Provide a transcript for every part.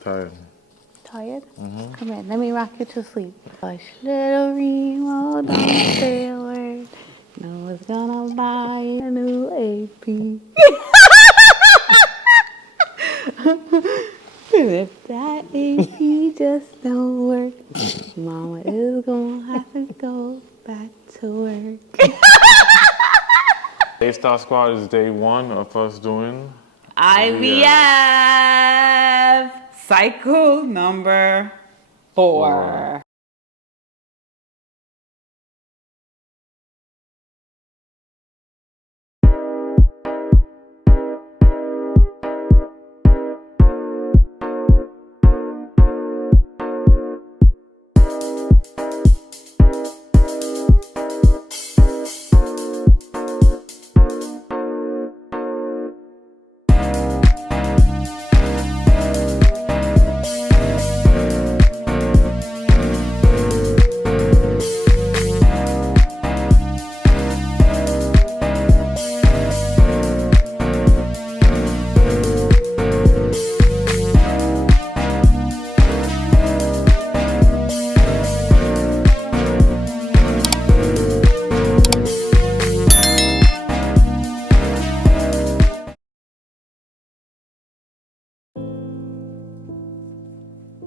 Tired. Tired? Mm-hmm. Come here, let me rock you to sleep. Hush, little Remo, don't say a word. No one's gonna buy you a new AP. If that AP just don't work, Mama is gonna have to go back to work. A-Star Squad is day one of us doing IVF cycle number 4.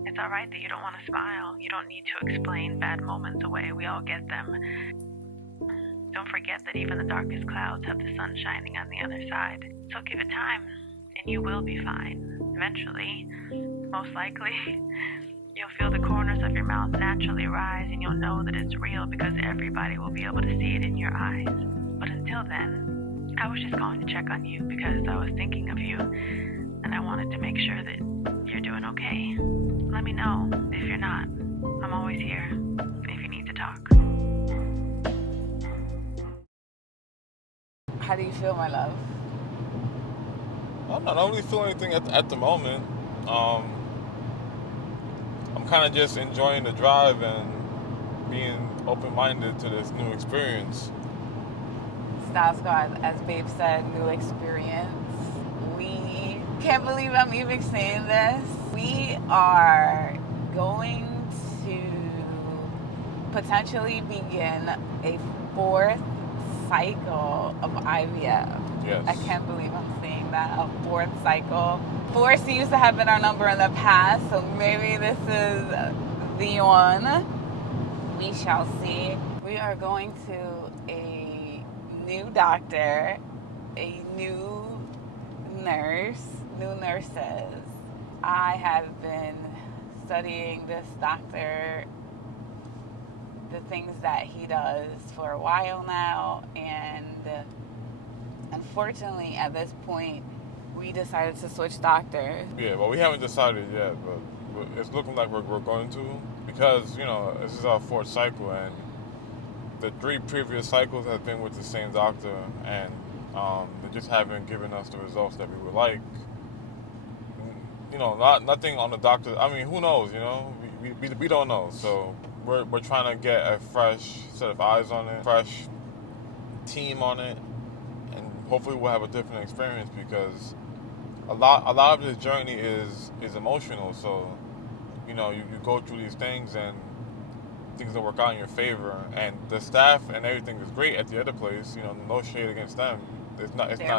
It's all right that you don't want to smile. You don't need to explain bad moments away. We all get them. Don't forget that even the darkest clouds have the sun shining on the other side. So give it time, and you will be fine. Eventually, most likely, you'll feel the corners of your mouth naturally rise, and you'll know that it's real because everybody will be able to see it in your eyes. But until then, I was just going to check on you because I was thinking of you, and I wanted to make sure that you're doing okay. Let me know if you're not. I'm always here if you need to talk. How do you feel, my love? I don't really feel anything at the moment. I'm kind of just enjoying the drive and being open-minded to this new experience. Star Squad, as Babe said, new experience. We can't believe I'm even saying this. We are going to potentially begin a 4th cycle of IVF. Yes. I can't believe I'm saying that, a 4th cycle. 4 seems to have been our number in the past, so maybe this is the one. We shall see. We are going to a new doctor, a new nurses. I have been studying this doctor, the things that he does for a while now, and unfortunately at this point we decided to switch doctors. Yeah, well, we haven't decided yet, but it's looking like we're going to, because, you know, this is our 4th cycle, and the 3 previous cycles have been with the same doctor, and they just haven't given us the results that we would like. You know, nothing on the doctor. I mean, who knows? You know, we don't know. So we're trying to get a fresh set of eyes on it, fresh team on it, and hopefully we'll have a different experience, because a lot of this journey is emotional. So, you know, you go through these things and things don't work out in your favor, and the staff and everything is great at the other place. You know, no shade against them. They're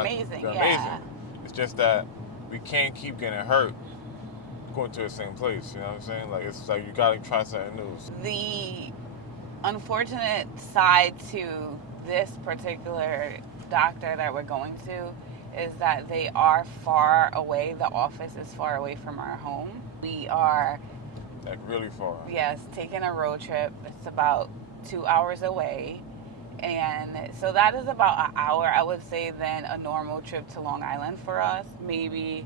amazing. They're yeah. amazing. It's just that we can't keep getting hurt going to the same place. You know what I'm saying? Like, it's like you gotta try something new. The unfortunate side to this particular doctor that we're going to is that they are far away. The office is far away from our home. We are, like, really far. Yes, taking a road trip. It's about 2 hours away. And so that is about an hour, I would say, than a normal trip to Long Island for us. Maybe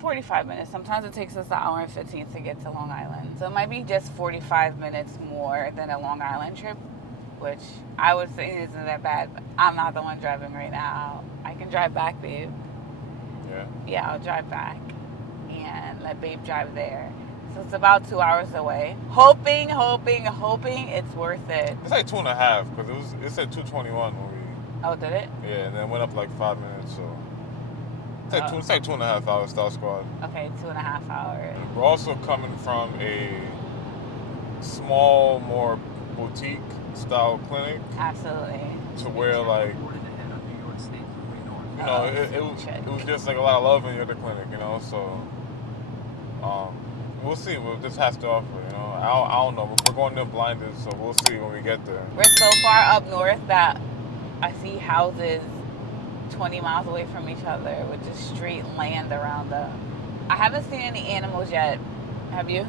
45 minutes. Sometimes it takes us an hour and 15 to get to Long Island. So it might be just 45 minutes more than a Long Island trip, which I would say isn't that bad. But I'm not the one driving right now. I can drive back, babe. Yeah? Yeah, I'll drive back and let Babe drive there. So it's about 2 hours away. Hoping it's worth it. It's like 2.5, because it said 2:21 when we... Oh, did it? Yeah, and then it went up like 5 minutes, so... It's like 2.5 hours, Star Squad. Okay, 2.5 hours. We're also coming from a small, more boutique style clinic. Absolutely. To where like, you know, it was just like a lot of love in the other clinic, you know. So we'll see. We'll just have to offer, you know. I don't know. We're going in blinded, so we'll see when we get there. We're so far up north that I see houses 20 miles away from each other with just straight land around them. I haven't seen any animals yet. Have you?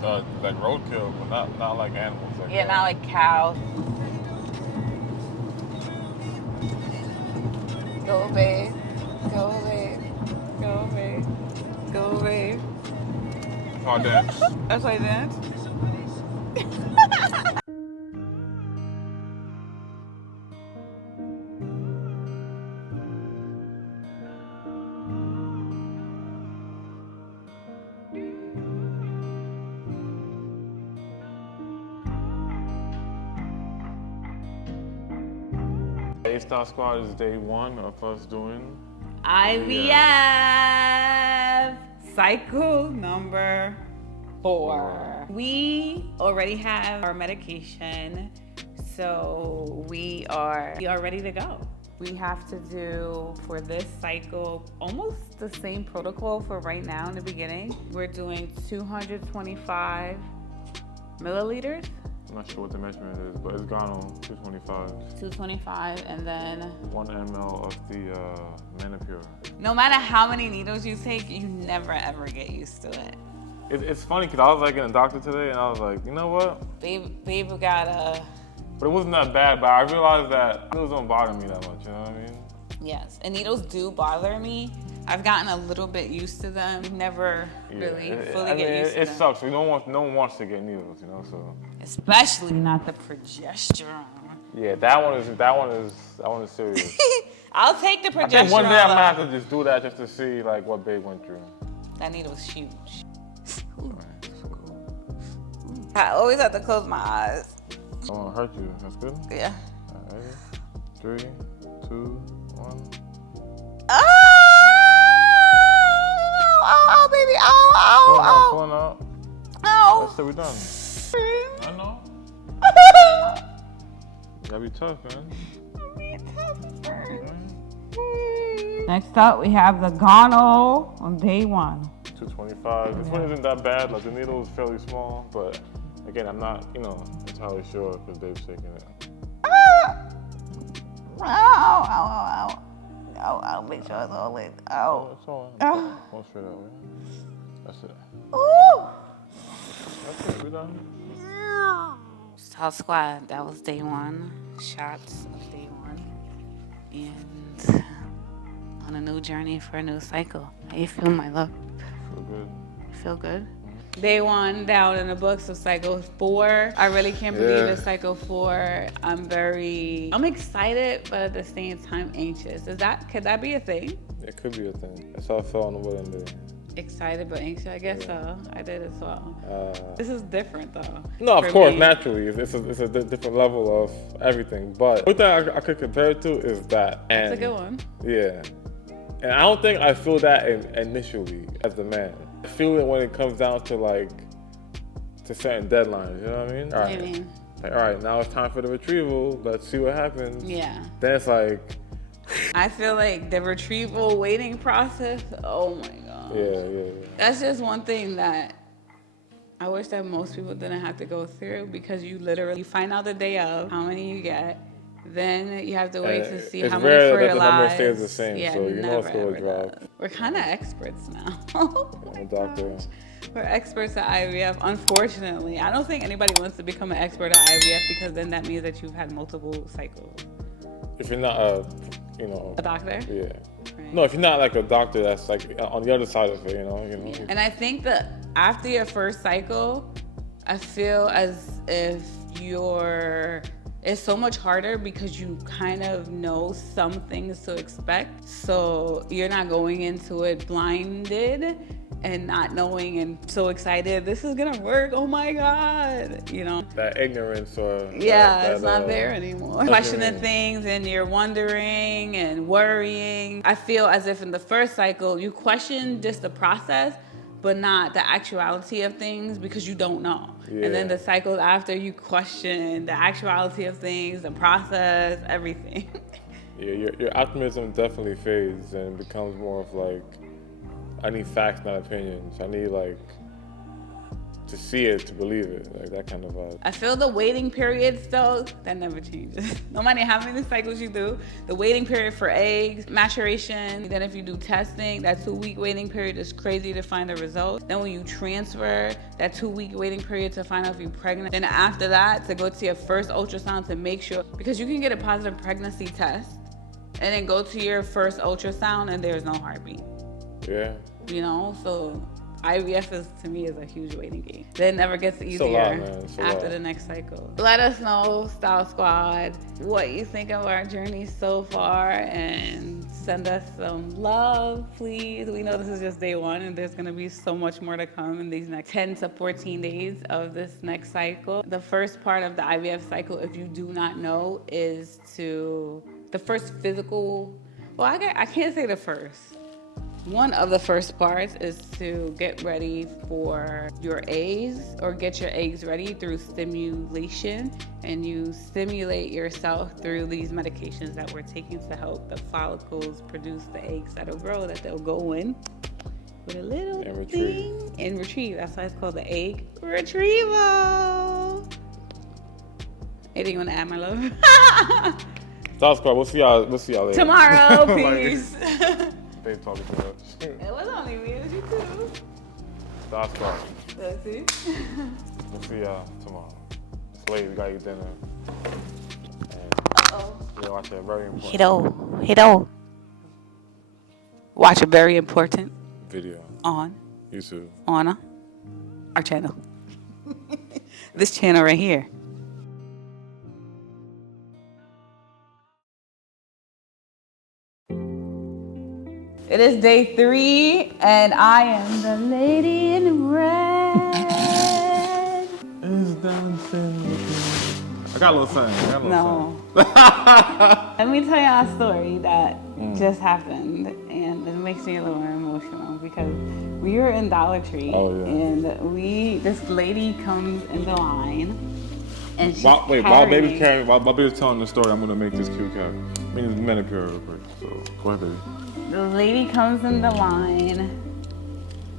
Like roadkill, but not like animals. Like Yeah, not like cows. Go, babe. Go, babe. Go, babe. Go, babe. That's our dance. That's my dance? A-Star Squad is day 1 of us doing IVF cycle number 4. We already have our medication, so we are ready to go. We have to do for this cycle almost the same protocol for right now in the beginning. We're doing 225 milliliters. I'm not sure what the measurement is, but it's gone on 225. 225, and then 1 ml of the Manipure. no matter how many needles you take, you never ever get used to it. It's funny because I was like in a doctor today, and I was like, you know what? Babe got But it wasn't that bad. But I realized that needles don't bother me that much. You know what I mean? yes, and needles do bother me. I've gotten a little bit used to them. Never really fully get used to them. It sucks. No one wants to get needles, you know. So especially not the progesterone. yeah, that one is serious. I'll take the progesterone. I think one day I'm gonna have to just do that just to see like what Babe went through. That needle's huge. I always have to close my eyes. I don't want to hurt you. That's good. Yeah. All right, 3, 2, 1. Oh, baby. Oh. Pulling out. Oh. That's it. We're done. I know. You gotta be tough, man. Next up, we have the Gono on day 1. 225. This one isn't that bad. Like the needle is fairly small, but again, I'm not, entirely sure because Babe's taking it. Ow, make sure it's all in. Ow. It's all. One straight out. Right? That's it. Ooh. That's it. We're done. Star Squad, that was day 1. Shots of day 1. And on a new journey for a new cycle. How you feel, my love? Feel good. Feel good? Day 1 down in the books of cycle 4. I really can't believe it's cycle 4. I'm excited, but at the same time anxious. Could that be a thing? It could be a thing. That's how I felt on the wedding day. Excited but anxious, I guess so. I did as well. This is different though. No, of course, naturally. It's a different level of everything. But one thing I could compare it to is that. And that's a good one. Yeah. And I don't think I feel that initially as the man. I feel it when it comes down to to certain deadlines, you know what I mean? What do you mean? Like, all right, now it's time for the retrieval. Let's see what happens. Yeah. Then it's like. I feel like the retrieval waiting process, oh my God. Yeah. That's just one thing that I wish that most people didn't have to go through because you find out the day of how many you get. Then you have to wait to see how many fertilize. It's rare that the number stays the same, yeah, so you know it's going to drop. We're kind of experts now. I'm a doctor. We're experts at IVF, unfortunately. I don't think anybody wants to become an expert at IVF because then that means that you've had multiple cycles. If you're not a doctor? Yeah. Right. No, if you're not like a doctor that's like on the other side of it, you know. And I think that after your first cycle, I feel as if it's so much harder because you kind of know some things to expect. So you're not going into it blinded and not knowing and so excited, this is gonna work, oh my God, you know? That ignorance or... It's not there anymore. Questioning things and you're wondering and worrying. I feel as if in the first cycle, you question just the process, but not the actuality of things because you don't know. Yeah. And then the cycles after, you question the actuality of things, the process, everything. Yeah, your optimism definitely fades and becomes more of like, I need facts, not opinions. I need like to see it to believe it, like that kind of vibe. I feel the waiting periods though, that never changes. No matter how many cycles you do, the waiting period for eggs, maturation, then if you do testing, that 2-week waiting period is crazy to find the results. Then when you transfer, that 2-week waiting period to find out if you're pregnant. Then after that, to go to your first ultrasound to make sure, because you can get a positive pregnancy test and then go to your first ultrasound and there's no heartbeat. Yeah. You know, so IVF is, to me, is a huge waiting game. Then it never gets easier after the next cycle. Let us know, Style Squad, what you think of our journey so far, and send us some love, please. We know this is just day 1 and there's gonna be so much more to come in these next 10 to 14 days of this next cycle. The first part of the IVF cycle, if you do not know, is the first physical, well, I can't say the first. One of the first parts is to get ready for your eggs, or get your eggs ready through stimulation, and you stimulate yourself through these medications that we're taking to help the follicles produce the eggs that'll grow, that they'll go in with a little thing and retrieve. That's why it's called the egg retrieval. Anything you want to add, my love? Style Squad, we'll see y'all later. Tomorrow, peace. They talking too much. It was only me, it was you too. Style Squad. That's it. We'll see y'all tomorrow. It's late, we gotta eat dinner. And we'll watch a very important Hito. Watch a very important video on YouTube. On our channel. This channel right here. It is day 3, and I am the lady in red. It's dancing. I got a little something. No. Let me tell y'all a story that just happened, and it makes me a little emotional because we were in Dollar Tree, and this lady comes in the line, and she's while baby's telling the story, I'm gonna make this cute cat. I mean, it's manicure real quick. So go ahead, baby. The lady comes in the line,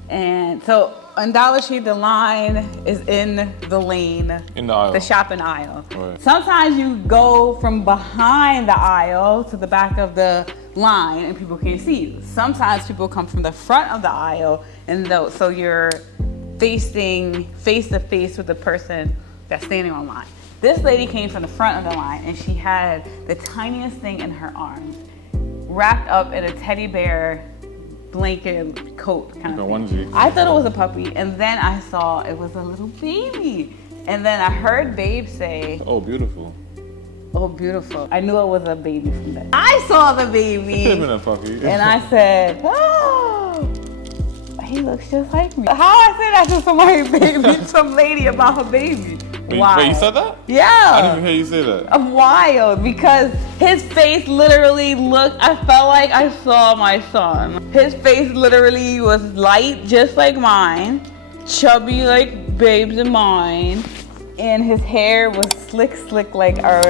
and so on Dollar Tree, the line is in the lane, in the aisle, the shopping aisle. Right. Sometimes you go from behind the aisle to the back of the line, and people can't see you. Sometimes people come from the front of the aisle, and so you're facing face to face with the person that's standing on line. This lady came from the front of the line, and she had the tiniest thing in her arms, wrapped up in a teddy bear blanket coat kind of thing. I thought it was a puppy, and then I saw it was a little baby. And then I heard Babe say, "Oh, beautiful." Oh, beautiful. I knew it was a baby from that. I saw the baby. It could have been a puppy. And I said, oh, he looks just like me. How I say that to somebody, baby, some lady about her baby? Wait, you said that? Yeah. I didn't even hear you say that. Wild, because his face literally looked, I felt like I saw my son. His face literally was light, just like mine, chubby like Babe's and mine, and his hair was slick like our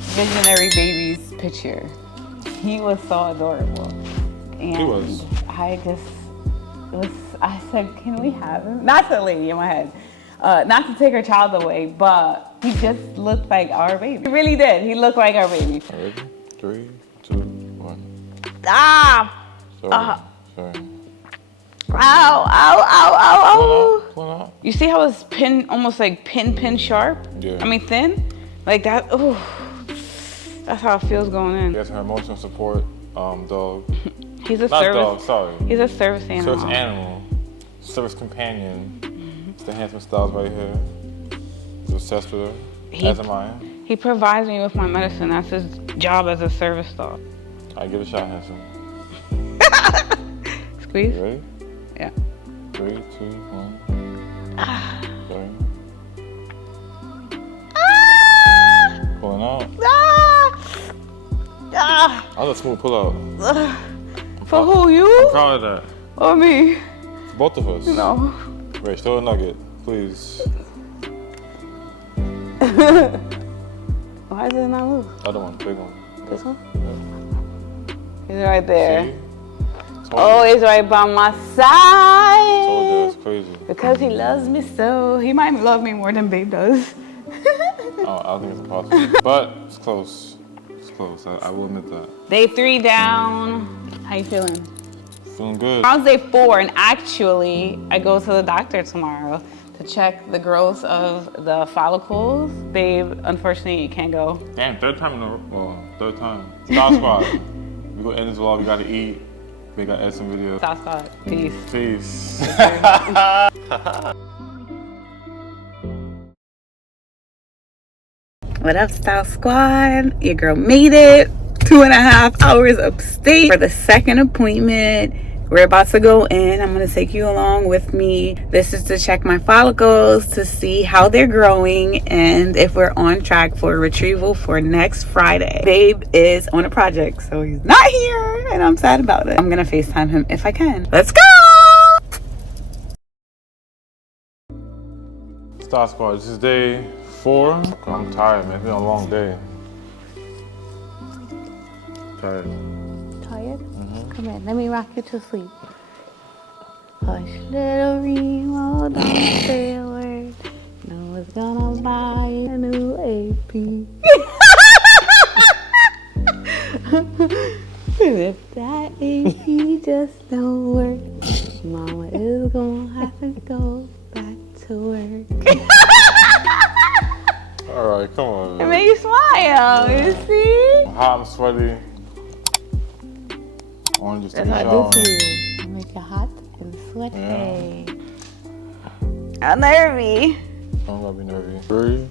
visionary baby's picture. He was so adorable. And he was. I said, can we have him? Not the lady in my head. Not to take her child away, but he just looked like our baby. He really did. He looked like our baby. Ready? 3, 2, 1. Ah! Sorry. Ow. Pull it out. You see how it's almost like pin sharp? Yeah. I mean thin? Like that, oh. That's how it feels going in. That's her emotional support dog. He's a He's a service animal. Service animal. Service companion. It's the Handsome Styles right here. He's obsessed with her, as am I. He provides me with my medicine. That's his job as a service dog. All right, give it a shot, Handsome. Squeeze? You ready? Yeah. 3, 2, 1. Sorry. Pulling out. I'll let smooth pull out. For who, you? I'm proud of that. Or me? For both of us. No. Rach, throw a nugget, please. Why does it not move? Other one, big one. This one? Yeah. It's right there. See? Oh, it's right by my side. Told you, it's crazy. Because he loves me so. He might love me more than Babe does. Oh, I don't think it's impossible. But it's close. It's close. I will admit that. Day 3 down. How you feeling? Feeling good. Tomorrow's day 4, and actually, I go to the doctor tomorrow to check the growth of the follicles. Babe, unfortunately, you can't go. Damn, third time in a row. Well, third time. Star Squad. We gonna end this vlog. We gotta eat. We gotta edit some videos. Stop, stop. Peace. Peace. What up, Style Squad? Your girl made it. 2.5 hours upstate for the second appointment. We're about to go in. I'm going to take you along with me. This is to check my follicles to see how they're growing and if we're on track for retrieval for next Friday. Babe is on a project, so he's not here, and I'm sad about it. I'm going to FaceTime him if I can. Let's go! Star Squad, this is day 4. I'm tired, man. It's been a long day. Tired. Tired? Come here, let me rock you to sleep. Hush, little Remo, don't say a word. No one's gonna buy a new AP. If that AP just don't work, Mama is gonna have to go back to work. Alright, come on, It man. made you smile, you see? I'm hot, I'm sweaty. I want to just take a That's what I shower. do to you. I make you hot and sweaty. Yeah. I'm nervy. I'm gonna be nervy. 3,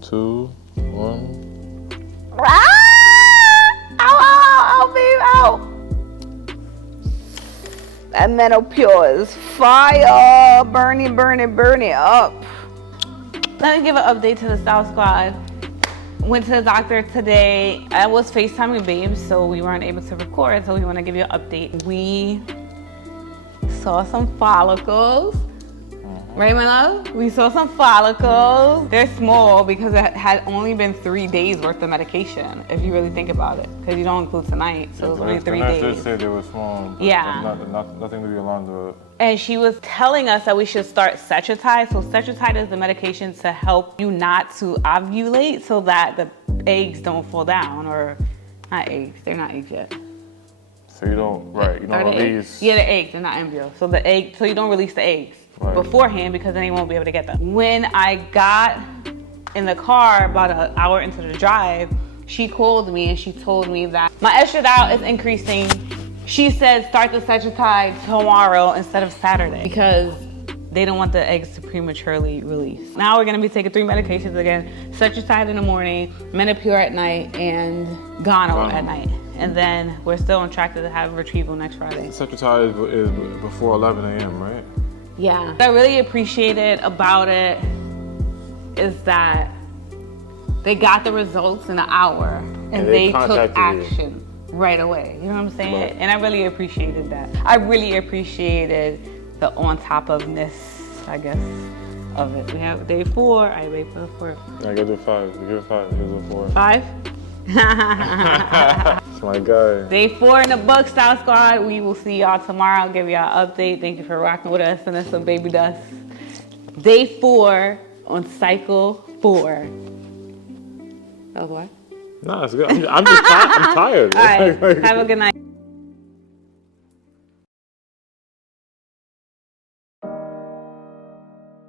2, 1. Ah! Ow, ow, babe, ow. That menopause is fire. Burn it up. Let me give an update to the Style Squad. Went to the doctor today. I was FaceTiming Babe, so we weren't able to record, so we want to give you an update. We saw some follicles. Right, my love? We saw some follicles. They're small because it had only been 3 days worth of medication, if you really think about it, because you don't include tonight, so it's only 3 The nurse days. did say they were small. But Yeah. Nothing to be alarmed with. And she was telling us that we should start Cetrotide. So Cetrotide is the medication to help you not to ovulate so that the eggs don't fall down, or not eggs, they're not eggs yet. So you don't, right, you don't Are they release. eggs? Yeah, they're eggs, they're not embryo. So you don't release the eggs beforehand because then they won't be able to get them. When I got in the car about an hour into the drive, she called me and she told me that my estradiol is increasing. She said start the Cetrotide tomorrow instead of Saturday because they don't want the eggs to prematurely release. Now we're gonna be taking 3 medications again. Cetrotide in the morning, Menopur at night, and Gono at night. And then we're still on track to have retrieval next Friday. Cetrotide is before 11 a.m., right? Yeah. What I really appreciated about it is that they got the results in an hour and they took action right away. You know what I'm saying? Right. And I really appreciated that. I really appreciated the on top ofness, I guess, of it. We have day 4. I wait for the 4. I gotta do 5. Give it 5. Here's a 4. 5? That's my guy. Day 4 in the book, Style Squad. We will see y'all tomorrow. I'll give y'all an update. Thank you for rocking with us. And that's some baby dust. Day 4 on cycle 4. Oh, what? No, it's good. I'm just tired. I'm tired. All right. Have a good night.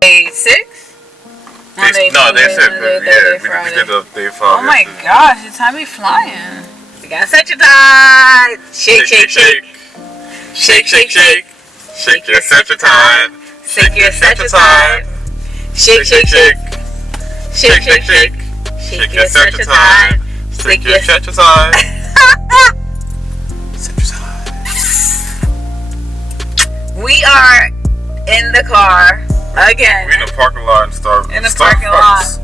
Day 6? No, day 6. Yeah, we did the day 5. Oh my gosh, the time be flying. We got Cetrotide. Shake, shake, shake. Shake, shake, shake. Shake your Cetrotide. Shake your Cetrotide. Shake, shake, shake. Shake, shake, shake. Shake your Cetrotide. Shake your Cetrotide. We are in the car again. We're in the parking lot and start. In the parking lot.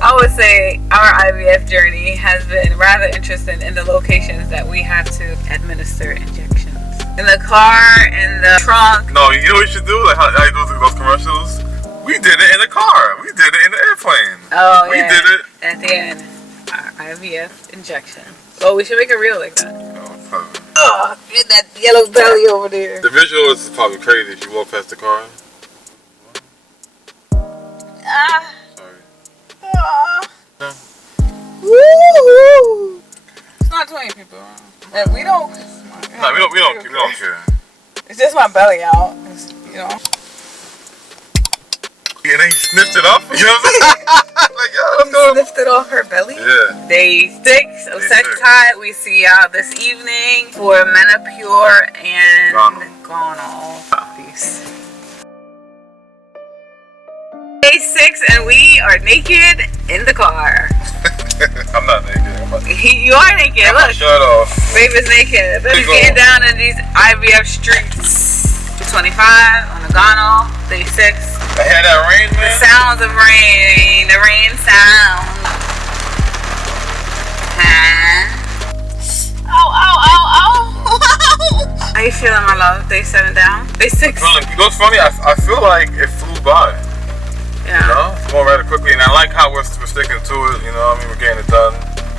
I would say our IVF journey has been rather interesting in the locations that we have to administer injections. In the car, in the trunk. No, you know what you should do? Like how you do those commercials? We did it in the car. We did it in the airplane. Oh, we yeah. did it. At the end, our IVF injection. Oh, we should make a reel like that. Oh, probably. Oh, get that yellow belly over there. The visual is probably crazy if you walk past the car. Ah. Sorry. Ah. Yeah. Woo! It's not 20 people. And we don't. No, we don't care. It's just my belly out. It's, you know. And then he sniffed it up. You know what I'm saying? Like, yo, let's go. Lifted off her belly. Yeah. Day 6 of Day Sex 6. Tide. We see y'all this evening for Menopure and Gonal. Peace. Day 6 and we are naked in the car. I'm not naked. You are naked. Got my Look. shirt off. Babe is naked. Look, he's Go. getting down in these IVF streets. 25 on the Gonal. Day 6. I had that rain, The man. sounds of rain, the rain sound. Huh? Ow, ow, ow, ow. How you feeling, my love? Day 7 down? Day 6? You know what's funny? I feel like it flew by. Yeah. You know? It's going rather quickly. And I like how we're sticking to it. You know what I mean? We're getting it done.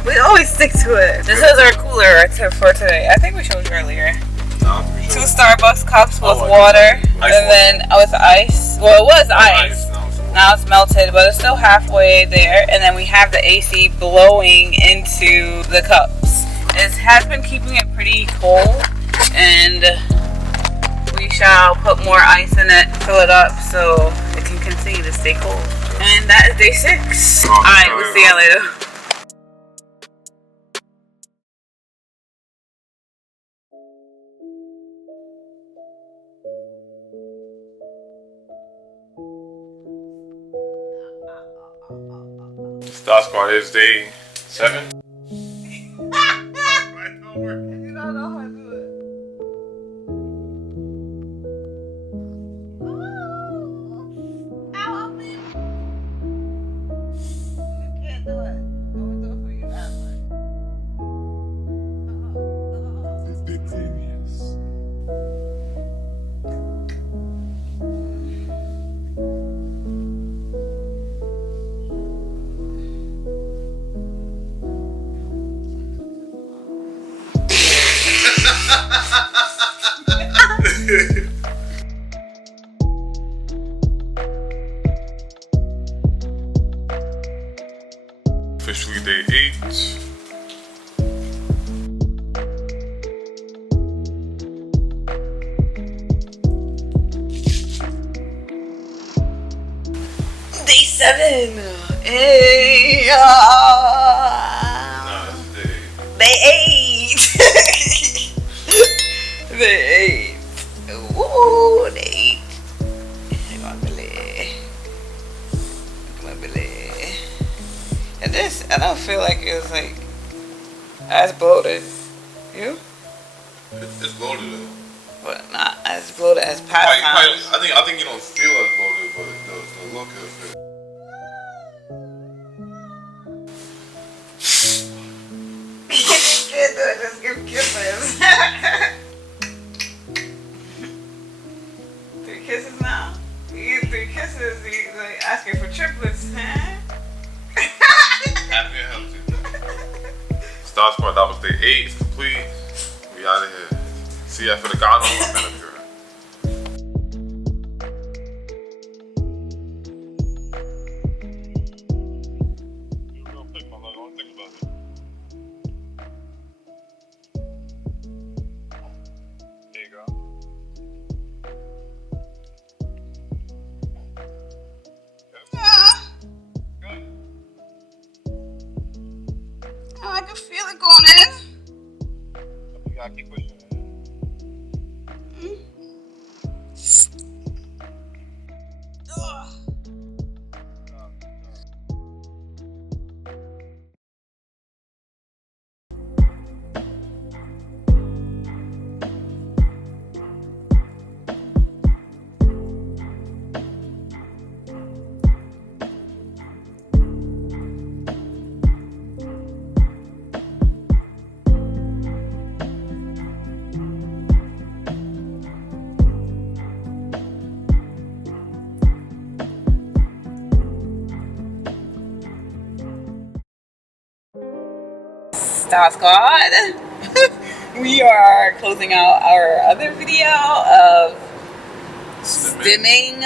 We always stick to it. This is our cooler for today. I think we showed you earlier. No, I'm pretty 2 sure. Starbucks cups with Oh, water. ice And then with ice. Well, it was ice. Now it's melted, but it's still halfway there. And then we have the AC blowing into the cups. It has been keeping it pretty cold, and we shall put more ice in it, fill it up so it can continue to stay cold. And that is day 6. Oh, Alright, we'll see y'all later. Star Squad is day 7. You don't know how to do it. Ow, I'm in. You can't do it. I'm gonna do it for you after. Officially day 8. Day 7. Hey, Nah, it's day 8. Day 8. Day 8. Ooh, day 8. My belly. And this, I don't feel like it's like as bloated. You? It's loaded though. But not as bloated as past times. I think you don't feel as loaded, but the look of it. You can't do it, just give kisses. 3 kisses now? You get 3 kisses, you like asking for triplets, huh? Happy and healthy. Star Squad, that was day 8. It's complete. We out of here. See ya for the Ghana and Menopure. Oh, I can feel it going in. You gotta keep pushing. Ugh. Star Squad. We are closing out our other video of stimming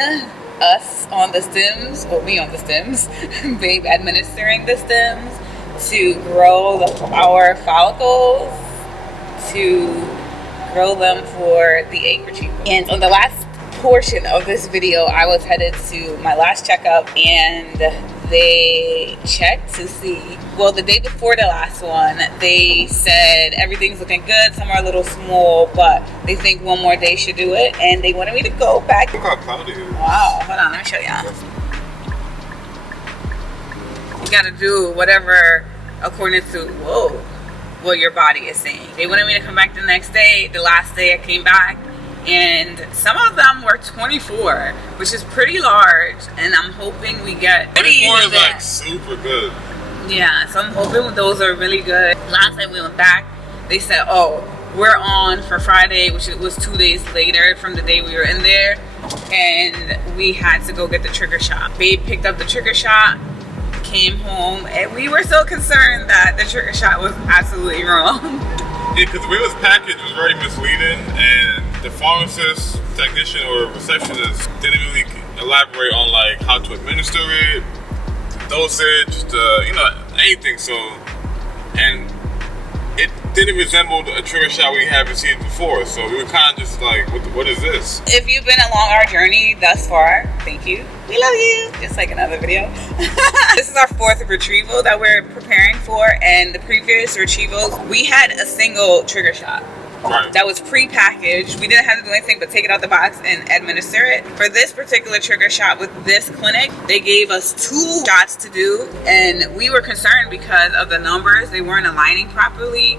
us on the stims, or me on the stims, babe administering the stims to grow our follicles, to grow them for the egg retrieval. And on the last portion of this video, I was headed to my last checkup, and they checked to see, well, the day before the last one, they said everything's looking good, some are a little small, but they think one more day should do it, and they wanted me to go back. Look how cloudy it is. Wow, hold on, let me show y'all. You gotta do whatever according to, what your body is saying. They wanted me to come back the next day. The last day I came back, and some of them were 24, which is pretty large, and I'm hoping we get 24 is like super good. Yeah, so I'm hoping those are really good. Last time we went back, they said, oh, we're on for Friday, which was 2 days later from the day we were in there, and we had to go get the trigger shot. Babe picked up the trigger shot, came home, and we were so concerned that the trigger shot was absolutely wrong. Yeah, because the way it was packaged was very misleading, and the pharmacist, technician, or receptionist didn't really elaborate on like how to administer it, dosage, anything. So, and it didn't resemble a trigger shot we had received before. So we were kind of just like, what is this? If you've been along our journey thus far, thank you. We love you. Just like another video. This is our 4th retrieval that we're preparing for, and the previous retrievals, we had a single trigger shot. Right. That was pre-packaged. We didn't have to do anything but take it out the box and administer it. For this particular trigger shot with this clinic, they gave us 2 shots to do, and we were concerned because of the numbers. They weren't aligning properly,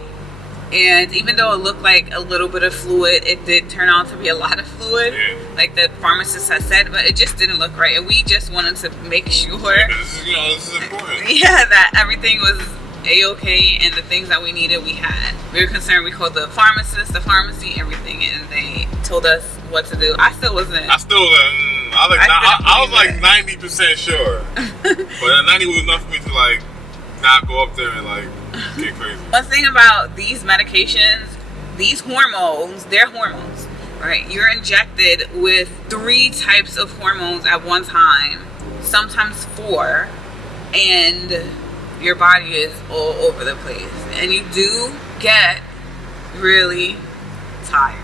and even though it looked like a little bit of fluid, it did turn out to be a lot of fluid, like the pharmacist has said, but it just didn't look right, and we just wanted to make sure this is important. Yeah, that everything was A-okay, and the things that we needed we had. We were concerned. We called the pharmacist, the pharmacy, everything, and they told us what to do. I was like 90% sure, but 90 was enough for me to like not go up there and like get crazy. One thing about these medications, these hormones, they're hormones, right? You're injected with 3 types of hormones at one time, sometimes 4, and your body is all over the place, and you do get really tired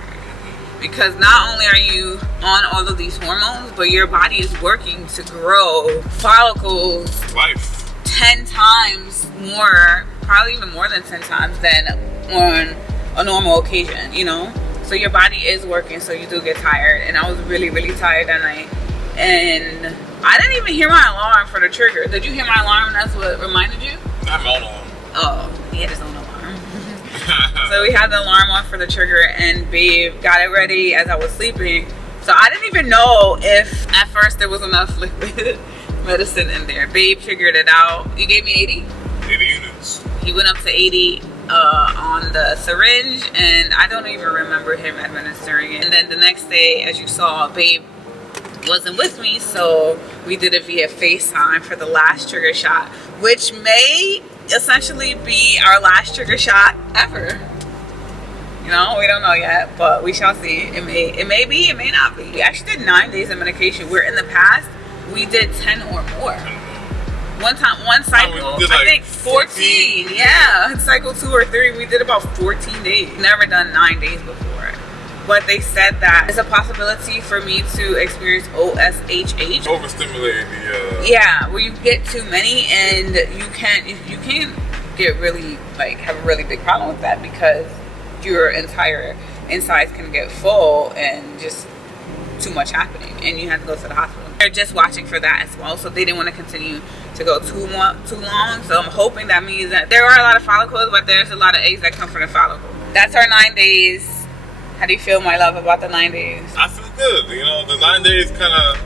because not only are you on all of these hormones, but your body is working to grow follicles 10 times more, probably even more than 10 times than on a normal occasion, so your body is working, so you do get tired. And I was really, really tired that night, and I didn't even hear my alarm for the trigger. Did you hear my alarm? That's what reminded you? I have my own alarm. Oh, he had his own alarm. So we had the alarm on for the trigger, and babe got it ready as I was sleeping. So I didn't even know if at first there was enough liquid medicine in there. Babe figured it out. You gave me 80? 80 units. He went up to 80 on the syringe, and I don't even remember him administering it. And then the next day, as you saw, babe wasn't with me, so we did it via FaceTime for the last trigger shot, which may essentially be our last trigger shot ever. We don't know yet, but we shall see. It may be, it may not be. We actually did 9 days of medication, where in the past we did 10 or more. One cycle, I think 14. Yeah, cycle 2 or 3, we did about 14 days. Never done 9 days before. But they said that it's a possibility for me to experience OSHH. Overstimulating the yeah, where you get too many, and you can get really, have a really big problem with that, because your entire insides can get full and just too much happening, and you have to go to the hospital. They're just watching for that as well, so they didn't want to continue to go too long. So I'm hoping that means that there are a lot of follicles, but there's a lot of eggs that come from the follicle. That's our 9 days. How do you feel, my love, about the 9 days? I feel good. The 9 days kind of,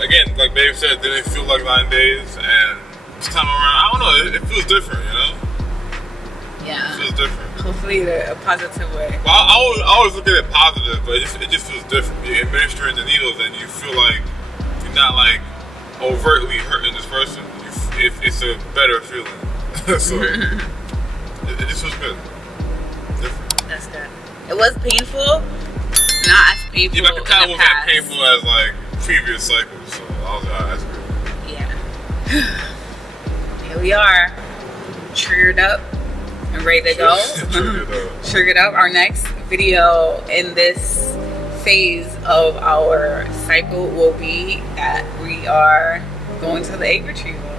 again, like Babe said, didn't feel like 9 days, and this time around, I don't know, it feels different, Yeah. It feels different. Hopefully in a positive way. Well, I always look at it positive, but it just feels different. You're administering the needles, and you feel like you're not like overtly hurting this person. It's a better feeling. So It just was good. Different. That's good. It was painful. Not as painful. Yeah, but the time in the wasn't past. as painful as like previous cycles, so I was like, that's good. Yeah. Here we are, triggered up and ready to go. Triggered up. Our next video in this phase of our cycle will be that we are going to the egg retrieval.